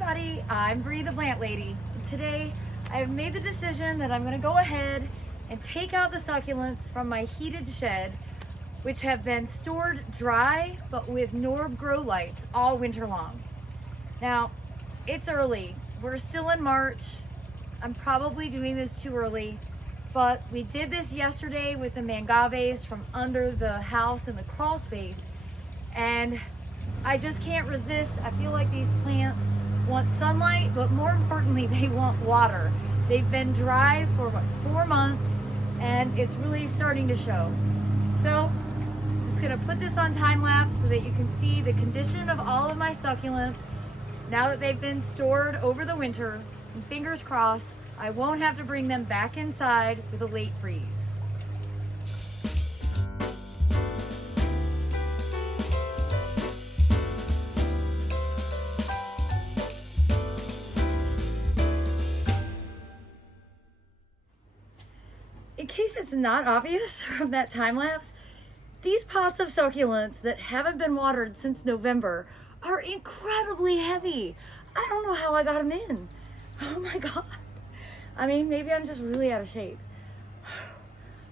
everybody, I'm Bree the plant lady. And today I've made the decision that I'm going to go ahead and take out the succulents from my heated shed, which have been stored dry but with Norb grow lights all winter long. Now it's early, we're still in March. I'm probably doing this too early, but we did this yesterday with the mangaves from under the house in the crawl space, and I just can't resist. I feel like these plants want sunlight, but more importantly, they want water. They've been dry for what, 4 months, and it's really starting to show. So I'm just gonna put this on time lapse so that you can see the condition of all of my succulents now that they've been stored over the winter, and fingers crossed, I won't have to bring them back inside with a late freeze. In case it's not obvious from that time lapse, these pots of succulents that haven't been watered since November are incredibly heavy. I don't know how I got them in. Oh my God. I mean, maybe I'm just really out of shape.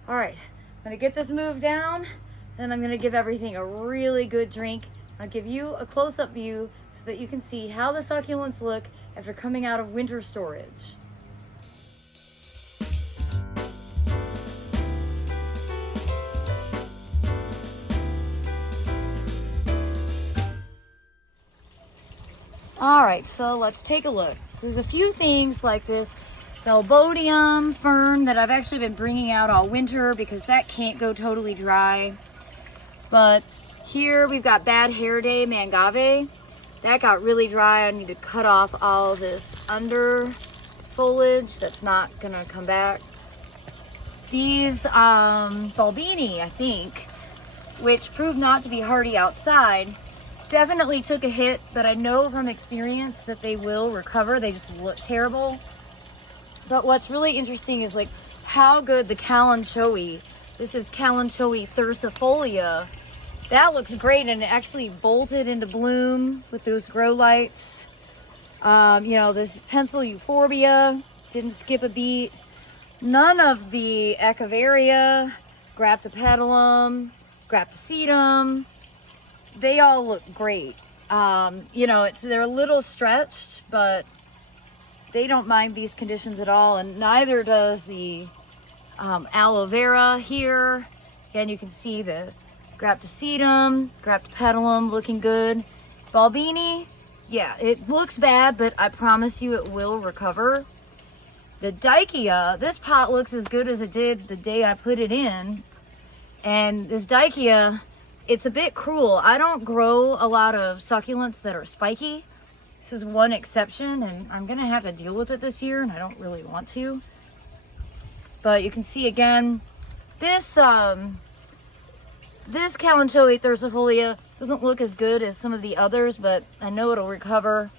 All right, I'm gonna get this moved down, and I'm gonna give everything a really good drink. I'll give you a close-up view so that you can see how the succulents look after coming out of winter storage. All right, so let's take a look. So there's a few things like this Belbodium fern that I've actually been bringing out all winter because that can't go totally dry. But here we've got Bad Hair Day mangave. That got really dry. I need to cut off all this under foliage that's not gonna come back. These Bulbini, I think, which proved not to be hardy outside, definitely took a hit, but I know from experience that they will recover. They just look terrible. But what's really interesting is like how good the Kalanchoe, this is Kalanchoe thursifolia, that looks great, and it actually bolted into bloom with those grow lights. You know, this pencil euphorbia didn't skip a beat. None of the Echeveria, Graptopetalum, Graptosetum, they all look great. You know, they're a little stretched, but they don't mind these conditions at all, and neither does the aloe vera here. Again, you can see the Graptosetum, Graptopetalum looking good. Bulbini, yeah, it looks bad, but I promise you it will recover. The Dicea, this pot looks as good as it did the day I put it in, and this Dicea, it's a bit cruel. I don't grow a lot of succulents that are spiky. This is one exception, and I'm gonna have to deal with it this year, and I don't really want to. But you can see again, this this Kalanchoe thursifolia doesn't look as good as some of the others, but I know it'll recover.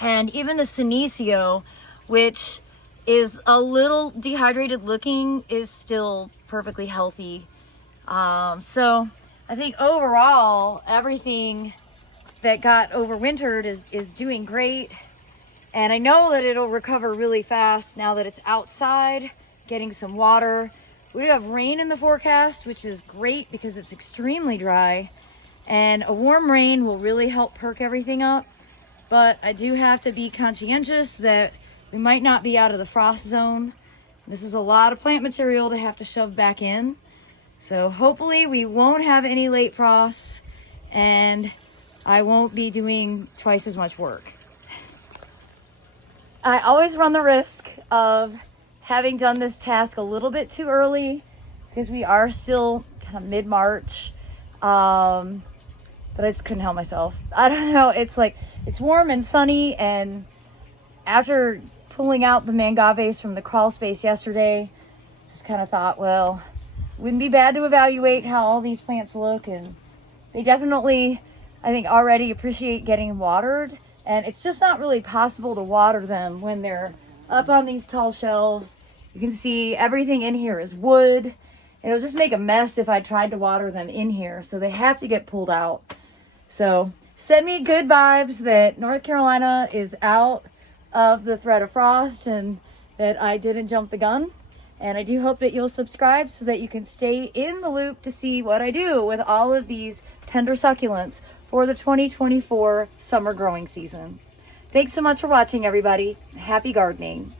And even the Senecio, which is a little dehydrated looking, is still perfectly healthy. So I think overall, everything that got overwintered is doing great. And I know that it'll recover really fast now that it's outside, getting some water. We do have rain in the forecast, which is great because it's extremely dry. And a warm rain will really help perk everything up. But I do have to be conscientious that we might not be out of the frost zone. This is a lot of plant material to have to shove back in. So hopefully we won't have any late frosts, and I won't be doing twice as much work. I always run the risk of having done this task a little bit too early because we are still kind of mid-March, but I just couldn't help myself. I don't know, it's like, it's warm and sunny, and after pulling out the mangaves from the crawl space yesterday, just kind of thought, well, wouldn't be bad to evaluate how all these plants look, and they definitely, I think, already appreciate getting watered, and it's just not really possible to water them when they're up on these tall shelves. You can see everything in here is wood. It'll just make a mess if I tried to water them in here, so they have to get pulled out. So send me good vibes that North Carolina is out of the threat of frost and that I didn't jump the gun. And I do hope that you'll subscribe so that you can stay in the loop to see what I do with all of these tender succulents for the 2024 summer growing season. Thanks so much for watching, everybody. Happy gardening.